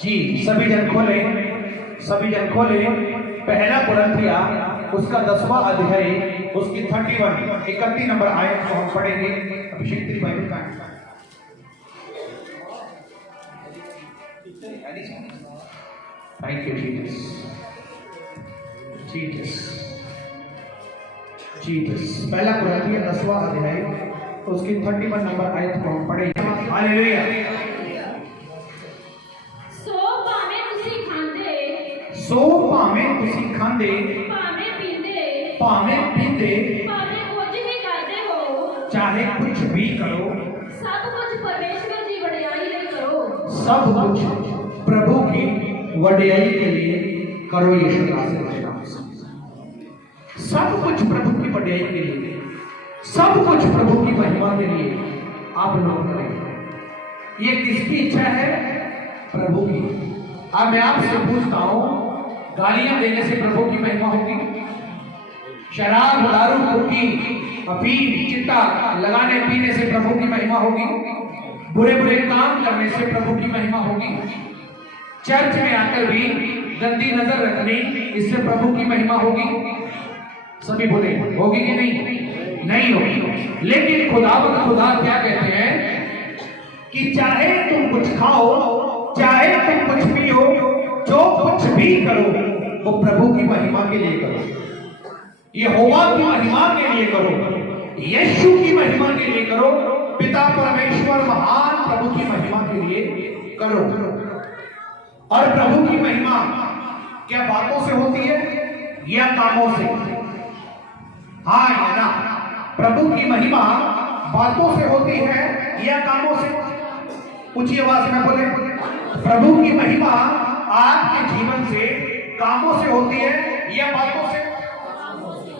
जी सभी जन खोले, सभी जन खोले। पहला कुरिन्थिया उसका 10वां अध्याय उसकी 31 नंबर आयत को हम पढ़ेंगे। अभिषेक तेरी बाइबल का thank you Jesus, Jesus, Jesus. पहला कुरिन्थिया 10वां अध्याय उसकी 31 नंबर आयत को हम पढ़ेंगे। हालेलुया। सो भावें तुसी खांदे भावें पींदे चाहे कुछ भी करो, सब कुछ परमेश्वर की वडियाई लिए करो। सब कुछ प्रभु की वडियाई के लिए करो। यीशु नाम से सब कुछ प्रभु की वडियाई के लिए, सब कुछ प्रभु की महिमा के लिए आप लोग करें। ये किसकी इच्छा है? प्रभु की। अब मैं आपसे पूछता हूं, गालियां देने से प्रभु की महिमा होगी? शराब, दारू, कुकी, अफीम, चिट्टा लगाने पीने से प्रभु की महिमा होगी? बुरे बुरे काम करने से प्रभु की महिमा होगी? चर्च में आकर भी गंदी नजर रखनी, इससे प्रभु की महिमा होगी? सभी बोले होगी कि नहीं? नहीं होगी। लेकिन खुदा क्या कहते हैं कि चाहे तुम कुछ खाओ, चाहे तुम कुछ पियो, जो कुछ भी करो वो प्रभु की महिमा के लिए करो। यहोवा की महिमा के लिए करो, यीशु की महिमा के लिए करो, पिता परमेश्वर महान प्रभु की महिमा के लिए करो। और प्रभु की महिमा क्या बातों से होती है या कामों से? हाँ या ना? प्रभु की महिमा बातों से होती है या कामों से? ऊंची आवाज में बोले। प्रभु की महिमा आपके जीवन से कामों से होती है या बातों से?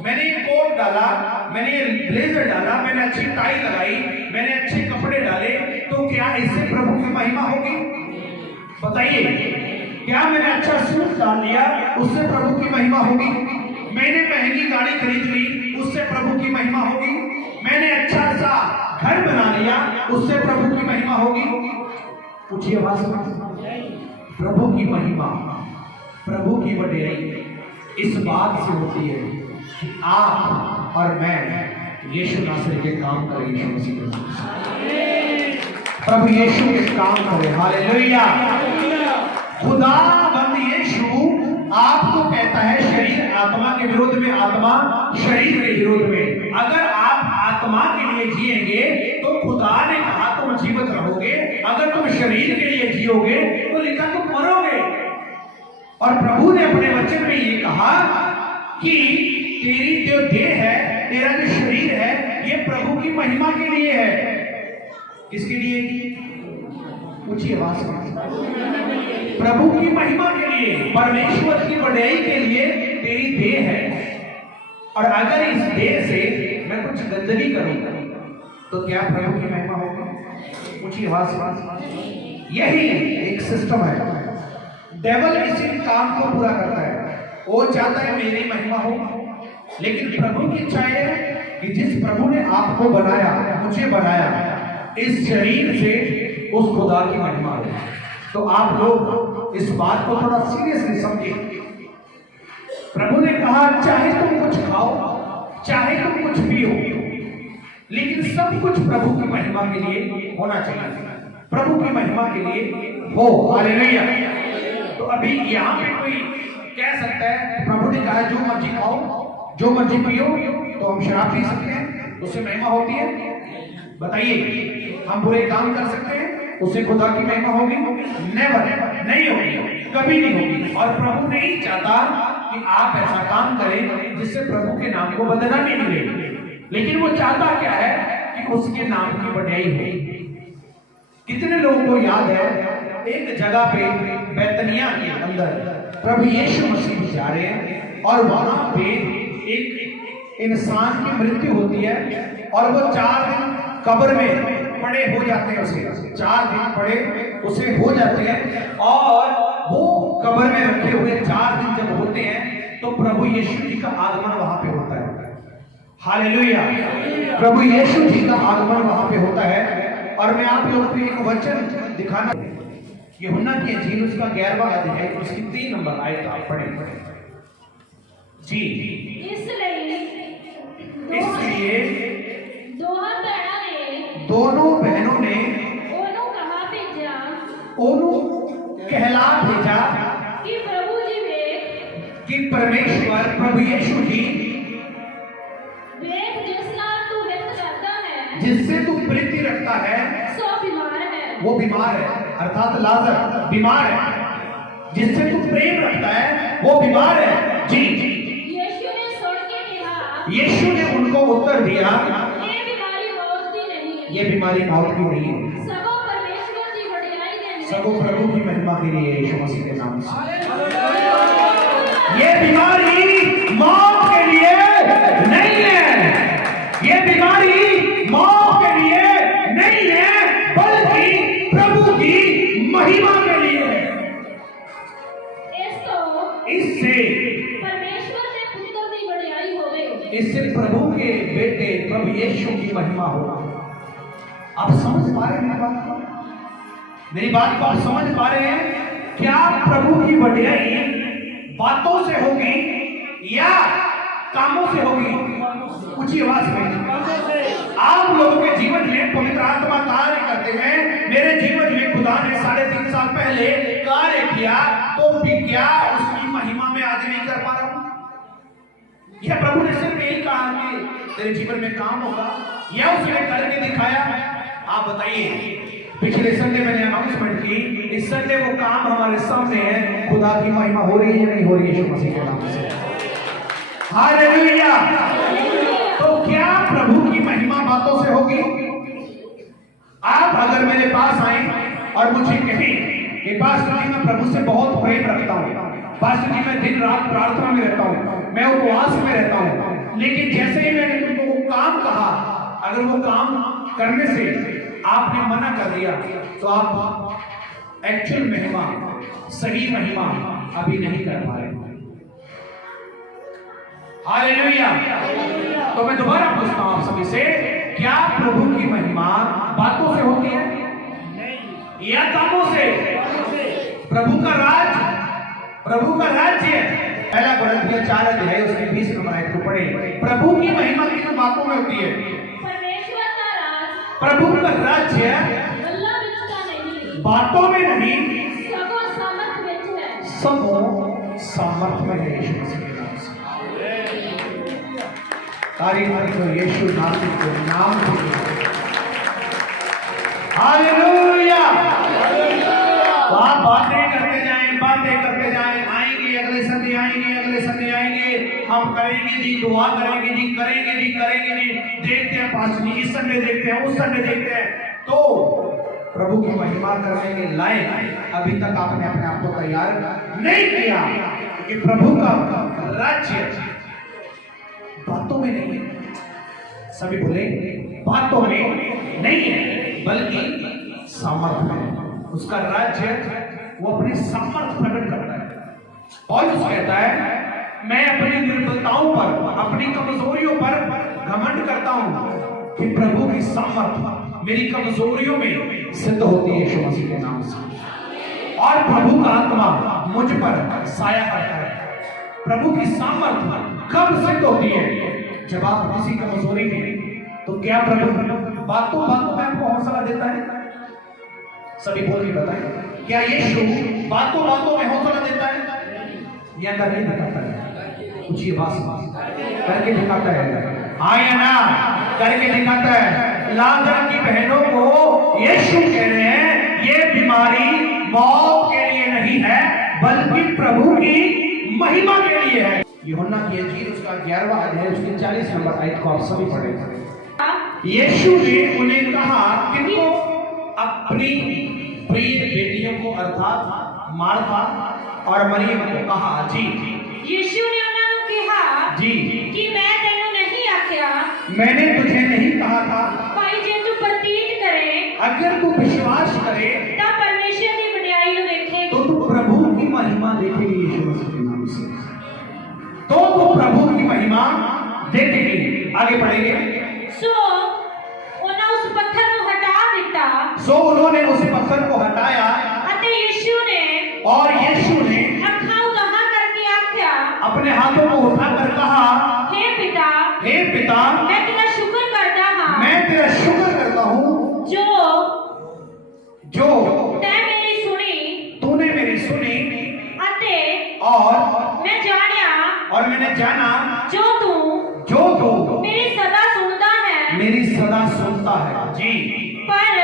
मैंने ये कोट डाला, मैंने ये ब्लेजर डाला, मैंने अच्छी टाई लगाई, मैंने अच्छे कपड़े डाले, तो क्या इससे प्रभु की महिमा होगी? बताइए। क्या मैंने अच्छा सूट डाल लिया, उससे प्रभु की महिमा होगी? मैंने महंगी गाड़ी खरीद ली, उससे प्रभु की महिमा होगी? मैंने अच्छा सा घर बना लिया, उससे प्रभु की महिमा होगी? पूछिए आवाज में। प्रभु की महिमा, प्रभु की वडियाई इस बात से होती है कि आप और मैं यीशु नासरी के काम करें। यीशु मसीह के नाम से प्रभु यीशु के काम करें। हालेलुया। खुदाबंद यीशु आपको कहता है शरीर आत्मा के विरोध में, आत्मा शरीर के विरोध में। अगर आप आत्मा के लिए जिएंगे तो खुदा ने कहा तुम जीवित रहोगे, अगर तुम शरीर के लिए जियोगे तो लिखा तुम मरोगे। और प्रभु ने अपने वचन में ये कहा कि तेरी जो देह है, तेरा जो शरीर है, ये प्रभु की महिमा के लिए है। किसके लिए? पूछिए आवाज में। प्रभु की महिमा के लिए, परमेश्वर की वडियाई के लिए तेरी देह है। और अगर इस देह से मैं कुछ गंदगी करूंगा तो क्या प्रभु की महिमा होगी? पूछिए आवाज में। यही एक सिस्टम है। डेविल इसी काम को पूरा करता है। वो चाहता है मेरी महिमा हो, लेकिन प्रभु की इच्छा है कि जिस प्रभु ने आपको बनाया, मुझे बनाया, इस शरीर से उस खुदा की महिमा हो। तो आप लोग इस बात को थोड़ा सीरियसली समझिए। प्रभु ने कहा चाहे तुम कुछ खाओ, चाहे तुम कुछ पियो, लेकिन सब कुछ प्रभु की महिमा के लिए होना चाहिए। प्रभु की महिमा के लिए हो। हालेलुया। तो अभी यहाँ पे कोई कह सकता है प्रभु ने कहा जो मर्जी खाओ, जो मर्जी पियो, तो हम शराब पी सकते हैं, उससे महिमा होती है? बताइए। हम बुरे काम कर सकते हैं, उससे खुदा की महिमा होगी? नेवर, नहीं होगी, कभी नहीं होगी। और प्रभु नहीं चाहता कि आप ऐसा काम करें जिससे प्रभु के नाम को बदनामी मिले, लेकिन वो चाहता क्या है कि उसके नाम की वडियाई हो। कितने लोगों को याद है एक जगह पे बैतनिया के अंदर प्रभु यीशु मसीह जा रहे हैं और वहां पे एक इंसान की मृत्यु होती है और वो 4 दिन कब्र में पड़े हो जाते हैं। उसे 4 दिन पड़े उसे हो जाते हैं और वो कब्र में रखे हुए 4 दिन जब होते हैं तो प्रभु यीशु जी का आगमन वहां पे होता है। हालेलुया। प्रभु यीशु जी का आगमन वहां पे होता है। और मैं आप लोगों को एक वचन दिखाना, यूहन्ना की इंजील उसका 11वां अध्याय उसकी 3 नंबर आयत आप पढ़ें जी। इसलिए दोनों बहनों ने ओनू कहला भेजा कि प्रभु जी वे कि परमेश्वर प्रभु यीशु जी वेख जिस नाल तू हित करता है जिससे तू प्रीति रखता है सो बीमार है। वो बीमार है, अर्थात लाजर बीमार है। जिससे तू प्रेम रखता है वो बीमार है जी। यीशु ने सुन के कहा, यीशु ने उनको उत्तर दिया, ये बीमारी मौत की नहीं है, ये बीमारी मौत की नहीं है, सगों परमेश्वर की बड़ाई के लिए, सगों प्रभु की महिमा के लिए यीशु मसीह के नाम से। ये बीमारी मौत के लिए नहीं है, ये बीमारी मौत के लिए नहीं है, बल्कि प्रभु की महिमा के लिए है। इससे परमेश्वर के पुत्र की बड़ाई हो गई, इससे प्रभु के बेटे प्रभु यीशु की महिमा होगा। आप समझ पा रहे हैं मेरी बात को? आप समझ पा रहे हैं? क्या प्रभु की बढ़ाई बातों से होगी या कामों से होगी? ऊंची आवाज में। आप लोगों के जीवन में पवित्र आत्मा कार्य करते हैं। मेरे जीवन में खुदा ने 3.5 साल पहले कार्य किया, तो भी क्या उसकी महिमा में आज नहीं कर पा रहा हूं? यह प्रभु ने सिर्फ यही कहा कि तेरे जीवन में काम होगा, या उसने करके दिखाया? आप बताइए। पिछले संडे मैंने अनाउंसमेंट की, इस संडे वो काम हमारे सामने है। खुदा की महिमा हो रही है या नहीं हो रही है यीशु मसीह के नाम से? हालेलुया। तो क्या प्रभु की महिमा बातों से होगी? आप अगर मेरे पास आए और मुझे कहें कि पास्टर जी मैं प्रभु से बहुत प्रेम रखता हूँ, पास्टर जी मैं दिन रात प्रार्थना में रहता हूँ, मैं उपवास में रहता हूँ, लेकिन जैसे ही मैंने तुमको वो काम कहा, अगर वो काम करने से आपने मना कर दिया, तो आप एक्चुअल महिमा, सही महिमा अभी नहीं कर पा रहे। हालेलुया। तो मैं दोबारा पूछता हूं आप सभी से, क्या प्रभु की महिमा बातों से होती है या कामों से? प्रभु का राज्य पहला कोरिन्थियों 4 अध्याय उसके 20 नंबर आयत को पढ़े। प्रभु की महिमा किन बातों में होती है? परमेश्वर का राज, प्रभु का राज्य गल्ला विच का नहीं, बातों में नहीं, सगों सामर्थ विच है, सबों सामर्थ में है। यीशु मसीह के नाम से तारीफ करो यीशु नासरी के नाम से। हालेलुया। तो आप बातें करते जाएं, आएंगे अगले संडे, हम करेंगे जी, दुआ करेंगे जी, करेंगे जी, देखते हैं पास्टर जी, इस संडे देखते हैं, उस संडे देखते हैं। तो प्रभु की महिमा करने के लायक अभी तक आपने अपने आप को तैयार नहीं किया, कि प्रभु का राज्य बातों में नहीं है। सभी बोले बातों में नहीं है, बल्कि सामर्थ में। उसका राज्य वो अपनी सामर्थ प्रकट करता है। पौलुस कहता है, मैं अपनी निर्बलताओं पर, अपनी कमजोरियों पर घमंड करता हूं कि प्रभु की सामर्थ मेरी कमजोरियों में सिद्ध होती है यीशु मसीह के नाम से। और प्रभु का आत्मा मुझ पर साया करता है। प्रभु की सामर्थ कब सिद्ध होती है? जब आप किसी कमजोरी में, तो क्या प्रभु बातों में आपको हौसला देता है? सभी बोल के बताएं, क्या यीशु बातों में हौसला देता है या करके दिखाता है? कुछ ये बात करके दिखाता है, हाँ या ना? करके दिखाता है। लाजर की बहनों को यीशु कह रहे हैं, ये बीमारी मौत के लिए नहीं है, बल्कि प्रभु की महिमा के लिए है। यूहन्ना की इंजील उसका 11वां अध्याय उसके 40 नंबर आयत को आप सभी पढ़ें। यीशु ने उन्हें कहा, किनको? अपनी प्रिय बेटियों को, अर्थात मार्था और मरियम को कहा जी। यीशु ने उन्हें कहा जी कि मैं तेनू नहीं आख्या, मैंने तुझे नहीं कहा था, भाई जे तू प्रतीत करे, अगर तू विश्वास करे, तब परमेश्वर की बड़ाई को देखे, तो तू प्रभु की महिमा देखेगी यीशु मसीह के नाम से। तो तू प्रभु की महिमा देखेगी। आगे पढ़ेंगे। सो उन्होंने उस पत्थर को हटा दिता, उन्होंने उस पत्थर को हटाया, अते और यीशु ने अखां उठा करके आख्या, अपने हाथों को उठाकर कहा, हे पिता, हे पिता, मैं तेरा शुक्र करता हाँ, मैं तेरा शुक्र करता हूँ जो तूने मेरी सुनी अते और मैंने जाना जो तू मेरी सदा सुनता है, मेरी सदा सुनता है जी। पर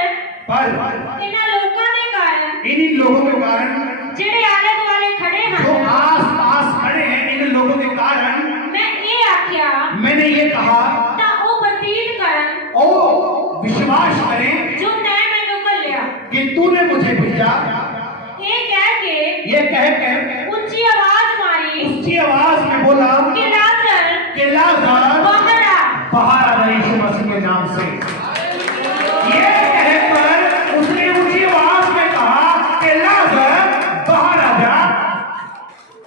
इन्हीं लोगों के कारण जेड़े आले दुआले खड़े जो हैं, आस पास खड़े हैं, इन लोगों के कारण मैं ये आख्या मैंने ये कहा, ता ओ प्रतीत करन ओ विश्वास करें जो तै मैनू घल्लिया, कि तूने मुझे भेजा। ये कह के ऊंची आवाज में बोला कि लाजर बाहर आ यीशु मसीह के नाम से। ये कहकर उसने ऊंची आवाज में कहा कि लाजर बाहर आ जा,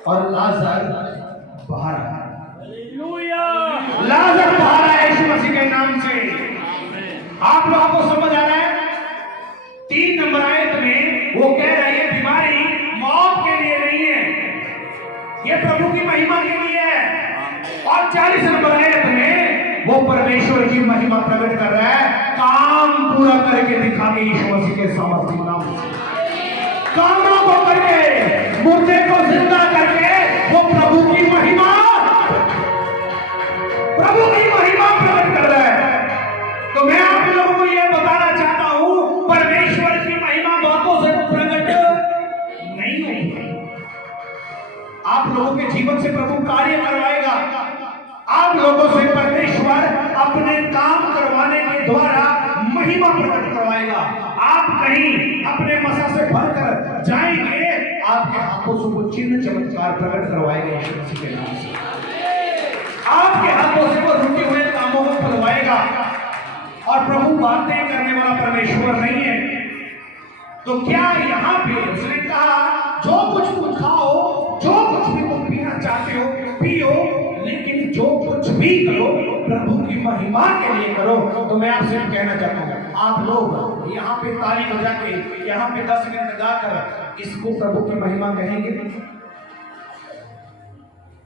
और लाजर बाहर आया। लाजर बाहर आया यीशु मसीह के नाम से। आप लोगों को समझ आ रहा है? 3 नंबर आयत में वो कह रहा है, ये बीमारी मौत के लिए नहीं है, ये प्रभु की महिमा के लिए है। और 40 नंबर आयत में वो परमेश्वर की महिमा प्रकट कर रहा है, काम पूरा करके दिखा के यीशु मसीह के सामर्थ्य नाम से, कामों को करके, मुर्दे को जिंदा करके वो प्रभु की महिमा प्रकट कर रहा है। तो मैं आप लोगों को यह बताना चाहता हूं, परमेश्वर की महिमा बातों से प्रकट नहीं होगी। आप लोगों के जीवन से प्रभु कार्य करवाएगा। आप लोगों से परमेश्वर अपने काम करवाने के द्वारा महिमा प्रकट करवाएगा। आप कहीं अपने मसा से भरकर जाएंगे, आपके हाथों से वो चिन्ह चमत्कार प्रकट करवाएगा यीशु मसीह के नाम से। आपके हाथों से वो रुके हुए कामों को खुलवाएगा। और प्रभु बातें करने वाला परमेश्वर नहीं है। तो क्या यहाँ पे उसने कहा, जो कुछ तुम खाओ, जो कुछ भी तुम पीना चाहते हो पियो, लेकिन जो कुछ भी करो प्रभु की महिमा के लिए करो। तो मैं आपसे कहना चाहता हूँ, आप लोग यहाँ पे ताली बजा के, यहाँ पे 10 मिनट गाकर इसको प्रभु की महिमा कहेंगे।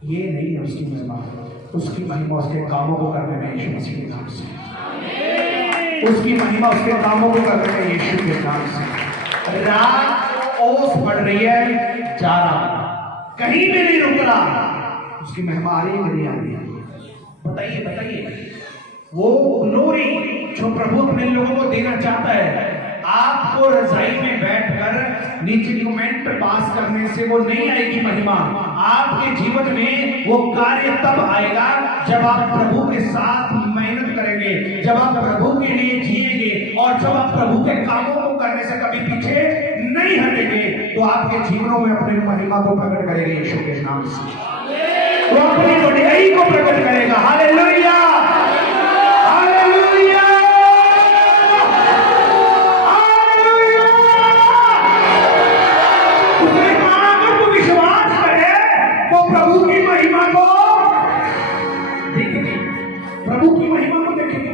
ये नहीं है उसकी महिमा, उसकी महिमा उसके कामों को करने में यीशु मसीह के नाम से। उसकी महिमा उसके कामों को करने में यीशु के नाम से। रात ओस पड़ रही है, जा रहा, कहीं भी नहीं रुक रहा, उसकी महिमा आ रही है, नहीं आ रही है? बताइए वो ग्लोरी जो प्रभु अपने लोगों को देना चाहता है, आपको रजाई में बैठकर नीचे कमेंट पास करने से वो नहीं आएगी महिमा। आपके जीवन में वो कार्य तब आएगा जब आप प्रभु के साथ मेहनत करेंगे, जब आप प्रभु के लिए जिएंगे, और जब आप प्रभु के कामों को करने से कभी पीछे नहीं हटेंगे, तो आपके जीवनों में अपनी महिमा को प्रकट करेंगे यीशु के नाम से। वो अपनी बढ़ाई को प्रकट करेगा। Hallelujah, hallelujah, hallelujah. उसने कहा, अगर तू विश्वास करे तो प्रभु की महिमा को देखेंगे, प्रभु की महिमा को देखेंगे।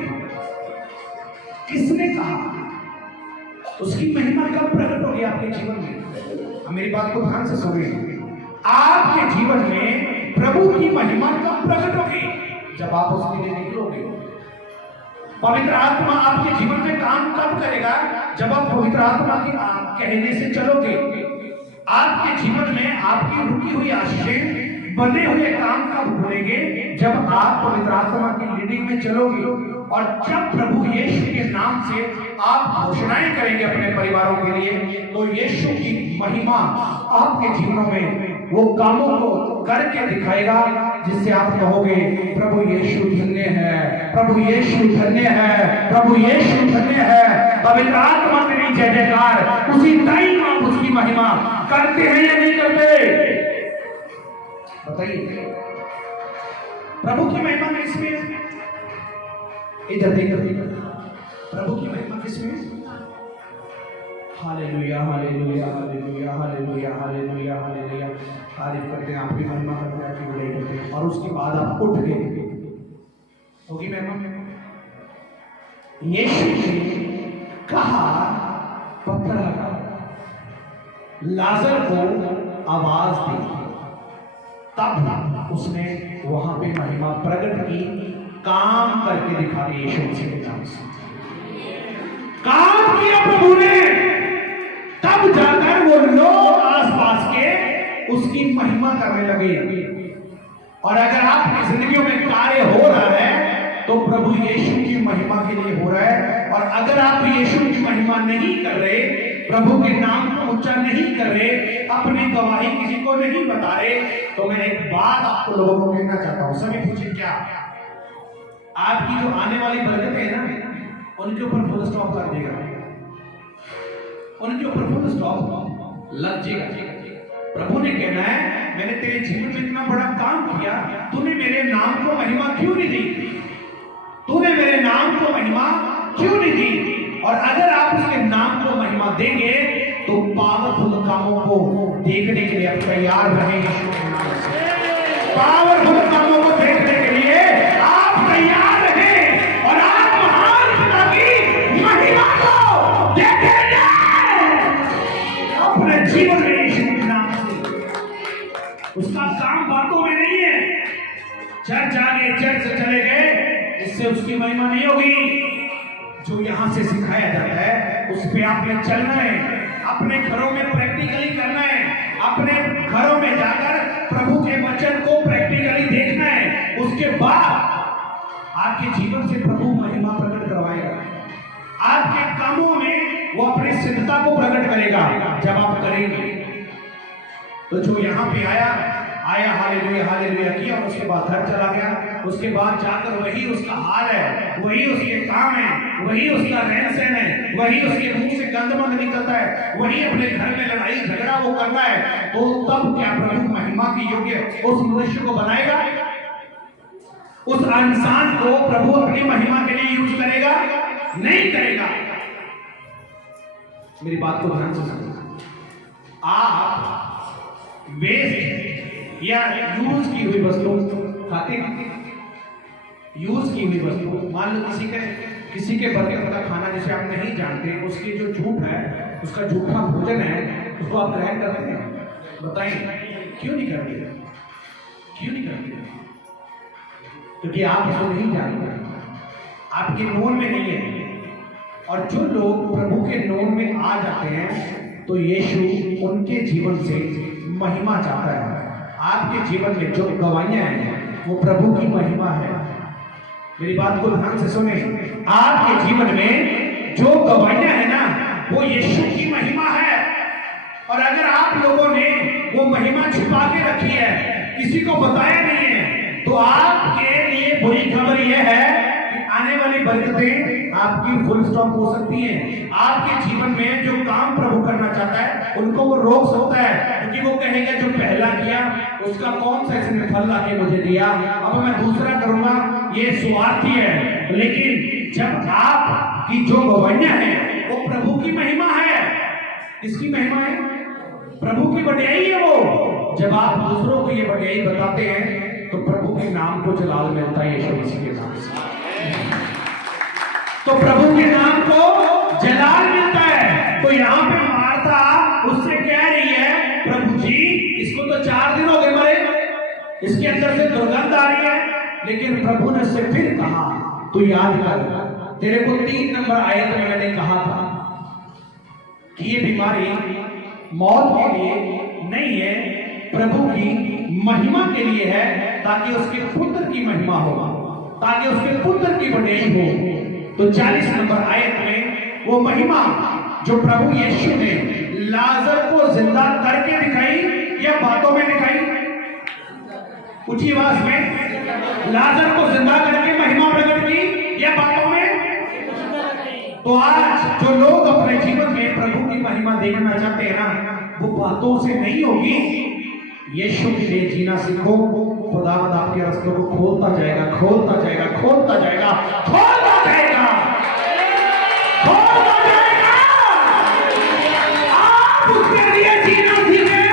किसने कहा? उसकी महिमा कब प्रकट होगी आपके जीवन में? मेरी बात को ध्यान से सुनिए। आपके जीवन में प्रभु की महिमा कब प्रकट होगी? जब आप उसके लिए निकलोगे। पवित्र आत्मा आपके जीवन में काम कब करेगा? जब आप पवित्र आत्मा के कहने से चलोगे। आपके जीवन में आपकी रुकी हुई आशीषें, बने हुए काम कब खुलेंगे? जब आप पवित्र आत्मा की लीडिंग में चलोगे। और जब प्रभु यीशु के नाम से आप घोषणाएं करेंगे अपने परिवारों के लिए, तो यीशु की महिमा आपके जीवनों में वो कामों को करके दिखाएगा, जिससे आप कहोगे, प्रभु यीशु धन्य है, प्रभु यीशु धन्य है, प्रभु यीशु धन्य है। पवित्र आत्मा तेरी जय जयकार। उसी टाइम आप उसकी महिमा करते हैं या नहीं करते? बताइए, प्रभु की महिमा किसमें? इधर देखो, प्रभु की महिमा किसमें? Hallelujah, hallelujah, hallelujah, hallelujah, hallelujah, hallelujah. तारीफ करते हैं, आपकी महिमा करते हैं, आपकी बुराई करते हैं, और उसके बाद आप उठ गए होगी महिमा। यीशु ने कहा, पत्थर हटाओ। लाजर को आवाज दी, तब उसने वहां पे महिमा प्रकट की, काम करके दिखा दी यीशु मसीह के नाम से। काम किया प्रभु ने, तब जाकर वो लोग आसपास के उसकी महिमा करने लगे। और अगर आपकी जिंदगियों में कार्य हो रहा है तो प्रभु यीशु की महिमा के लिए हो रहा है। और अगर आप यीशु की महिमा नहीं कर रहे, प्रभु के नाम को ऊंचा नहीं कर रहे, अपनी गवाही किसी को नहीं बता रहे, तो मैं एक बात आपको लोगों को कहना चाहता हूं। सभी पूछे क्या आपकी जो आने वाली बरकतें है ना, उनके ऊपर फुल स्टॉप कर देगा, उनके ऊपर फुल स्टॉप लग जाएगा। प्रभु ने कहना है, मैंने तेरे जीवन में इतना बड़ा काम किया, तूने मेरे नाम को महिमा क्यों नहीं दी? तूने मेरे नाम को महिमा क्यों नहीं दी? और अगर आप उसके नाम को महिमा देंगे तो पावरफुल कामों को देखने के लिए आप तैयार रहेंगे। पावरफुल कामों को देखने के लिए आप तैयार रहें और आप महान पिता की महिमा को देखेंगे अपने जीवन में। यीशु के नाम से उसका काम बातों में नहीं है, चर्च आ गए, चर्च से चले गए, इससे उसकी महिमा नहीं होगी। जो यहां से सिखाया जाता है उस पे आपने चलना है, अपने घरों में प्रैक्टिकली करना है, अपने घरों में जाकर प्रभु के वचन को प्रैक्टिकली देखना है। उसके बाद आपके जीवन से प्रभु महिमा प्रकट करवाएगा, आपके कामों में वो अपनी सिद्धता को प्रकट करेगा जब आप करेंगे। तो जो यहाँ पे आया हालेलुया हालेलुया किया और उसके बाद घर चला गया, उसके बाद जाकर वही उसका हाल है, वही उसके काम है, वही उसका रहन सहन है, वही उसके मुंह से गंदमंद निकलता है, वही अपने घर में लड़ाई झगड़ा वो करता है, तो तब क्या प्रभु महिमा की योग्य उस मनुष्य को बनाएगा? उस इंसान को प्रभु अपनी महिमा के लिए यूज करेगा? नहीं करेगा। मेरी बात को ध्यान से सुनो। आप वेस्ट या यूज की हुई वस्तु खाते हैं? यूज की हुई वस्तु, मान लो किसी के बर्तन का खाना जिसे आप नहीं जानते, उसकी जो झूठ है, उसका झूठा भोजन है, उसको आप ग्रहण करते हैं? बताइए क्यों नहीं करते? क्यों नहीं करते? क्योंकि आप इसको नहीं जानते, आपके नोन में नहीं है। और जो लोग प्रभु के नोन में आ जाते हैं तो यीशु उनके जीवन से महिमा चाहता है। आपके जीवन में जो गवाहियां हैं वो प्रभु की महिमा है। मेरी बात को ध्यान से सुने। आपके जीवन में जो गवाहियां है ना, वो यीशु की महिमा है। और अगर आप लोगों ने वो महिमा छुपा के रखी है, किसी को बताया नहीं है, तो आपके लिए बुरी खबर यह है कि आने वाली बरकतें आपकी फुल स्टॉप हो सकती हैं। आपके जीवन में जो काम प्रभु करना चाहता है उनको वो रोक सकता है, क्योंकि वो कहेगा जो पहला किया उसका कौन सा इसने फल लाके मुझे दिया, अब मैं दूसरा करूंगा, ये स्वार्थी है। लेकिन जब आपकी जो गवाहियां हैं वो प्रभु की महिमा है। किसकी महिमा है? प्रभु की बढ़ियाई है वो। जब आप दूसरों को ये बढ़ियाई बताते हैं तो प्रभु के नाम को जलाल मिलता है, यीशु मसीह के नाम से। तो प्रभु के नाम को जलाल मिलता है। तो यहाँ पे मार्था उससे कह रही है, प्रभु जी इसको तो 4 दिन हो गए मरे, इसके अंदर से दुर्गंध आ रही है। लेकिन प्रभु ने उससे फिर कहा, तू याद कर, तेरे को 3 नंबर आयत में मैंने कहा था कि ये बीमारी मौत के लिए नहीं है, प्रभु की महिमा के लिए है, ताकि उसके पुत्र की महिमा हो, ताकि उसके पुत्र की बढ़ाई हो। तो 40 नंबर आयत में वो महिमा जो प्रभु यीशु ने लाजर को जिंदा करके दिखाई या बातों में दिखाई? ऊंची आवाज में, लाजर को जिंदा करके महिमा प्रकट की या बातों में? तो आज जो लोग अपने जीवन में प्रभु की महिमा देखना चाहते हैं ना, वो बातों से नहीं होगी। यीशु के लिए जीना सीखो। खुदावंद आपके रास्तों को खोलता जाएगा, खोलता जाएगा, खोलता जाएगा, खोलता जाएगा, खोलता जाएगा। आप उसके लिए जीना सीखें,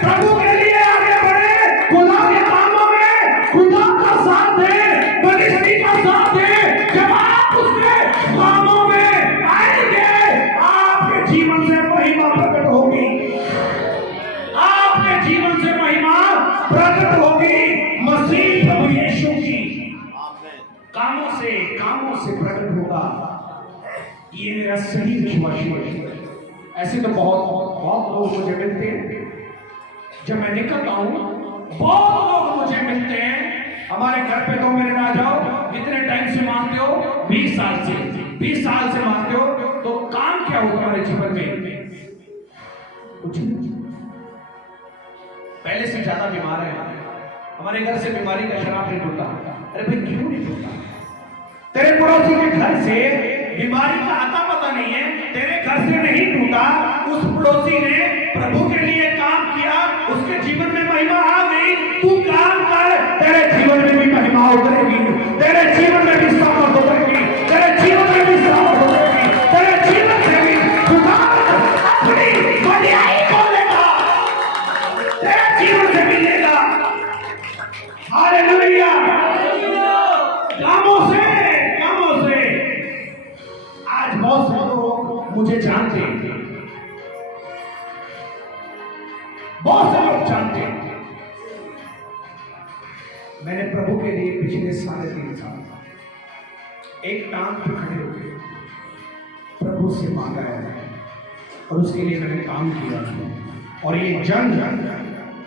प्रभु के लिए आगे बढ़े, खुदा के कामों में खुदा का साथ दे, बलिष्ठी का साथ दे। जब आप उसके कामों में आएंगे, आपके जीवन से महिमा प्रकट होगी। से प्रकट होगा। ये मेरा सही विश्वास है। ऐसे तो बहुत लोग मुझे मिलते हैं, जब मैं निकलता हूं बहुत लोग मुझे मिलते हैं, हमारे घर पे तो मेरे ना जाओ, कितने टाइम से मानते हो? 20 साल से मानते हो, तो काम क्या होगा हमारे जीवन में? कुछ नहीं। पहले से ज्यादा बीमार है, हमारे घर से बीमारी का शराब नहीं टूटा। अरे भाई क्यों नहीं टूटा? तेरे पड़ोसी के घर से बीमारी का आता पता नहीं है, तेरे घर से नहीं टूटा। उस पड़ोसी ने प्रभु के लिए काम किया, उसके जीवन में महिमा आ गई। तू काम कर, तेरे जीवन में भी महिमा उतरेगी, तेरे जीवन में भी सामर्थ उतरेगी, तेरे जीवन में भी सामर्थ उतरेगी, तेरे जीवन में भी खुदा अपनी बड़ाई बोलेगा, तेरे जीवन से मिलेगा। हालेलुया। कामों से आज बहुत से लोग मुझे जानते हैं, बहुत से लोग जानते हैं। मैंने प्रभु के लिए पिछले 3.5 साल एक टांग पे खड़े होकर प्रभु से मांगा है, और उसके लिए मैंने काम किया, और ये जंग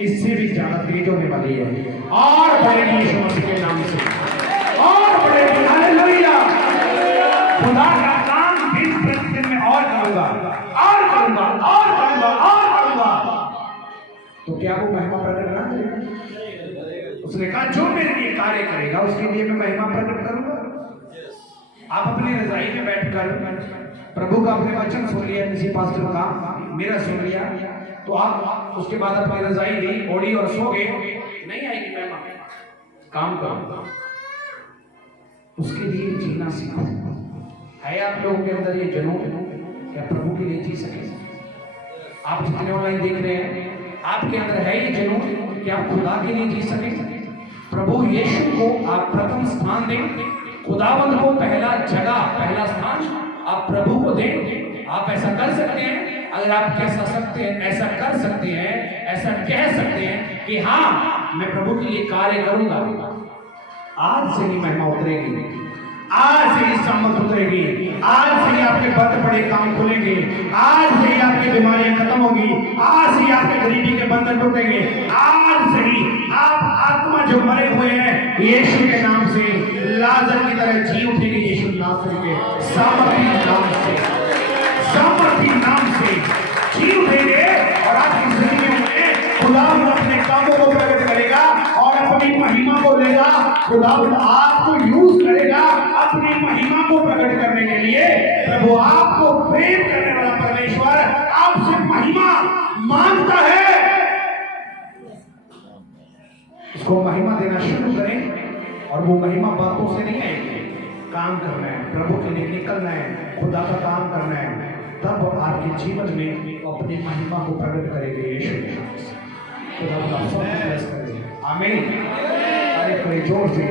इससे भी ज्यादा तेज होने वाली है, और बढ़ेगी यीशु मसीह के नाम से, और बढ़ेगी। हालेलुया। खुदा का काम दिन प्रतिदिन में और करूंगा, और करूंगा, और करूंगा, और करूंगा। तो क्या वो महिमा प्रकट ना करेगा? उसने कहा जो मेरे लिए कार्य करेगा उसके लिए मैं महिमा प्रकट करूंगा। आप अपनी रजाई में बैठकर प्रभु का अपने वचन सुन लिया, किसी पास्टर का मेरा सुन लिया, तो आप उसके बाद अपनी रजाई ली, ओढ़ी और सो गए, नहीं आएगी महिमा। काम करो, उसके लिए जीना सीखो। है आप लोगों के अंदर ये जुनून क्या प्रभु के लिए जी सके? आप जितने ऑनलाइन देख रहे हैं, आपके अंदर है ये जुनून कि आप खुदा के लिए जी सके? प्रभु यीशु को आप प्रथम स्थान दें, खुदावंद को पहला जगह, पहला स्थान आप प्रभु को दें। आप ऐसा कर सकते हैं। अगर आप कैसा सकते हैं, ऐसा कर सकते हैं, ऐसा कह सकते हैं कि हाँ मैं प्रभु के लिए कार्य करूंगा, आज से ही महिमा उतरेगी, आज से ही सामर्थ उतरेगी, आज से ही आपके बंद पड़े काम खुलेंगे, आज से ही आपकी बीमारियां खत्म होगी, आज से ही आपके गरीबी के बंधन टूटेंगे, आज से ही आप आत्मा जो मरे हुए हैं यीशु के नाम से लाजर की तरह जी उठेंगे। यीशु नासरी के सामर्थी नाम से, सामर्थी नाम से जी उठेंगे, और आपकी जिंदगी में खुदा अपने कामों को प्रकट करेगा और अपनी महिमा को लेगा। खुदा आपको यूज करेगा अपनी महिमा को प्रकट करने के लिए। प्रभु आपको प्रेम करने वाला परमेश्वर आपसे महिमा मांगता है। उसको महिमा देना शुरू करें, और वो महिमा बातों से नहीं आएगी, काम करना है, प्रभु के लिए निकलना है, खुदा का काम करना है, तब आपके जीवन में अपनी महिमा को प्रकट करेंगे यीशु के नाम से। खुदा का आमीन। अरे जोर से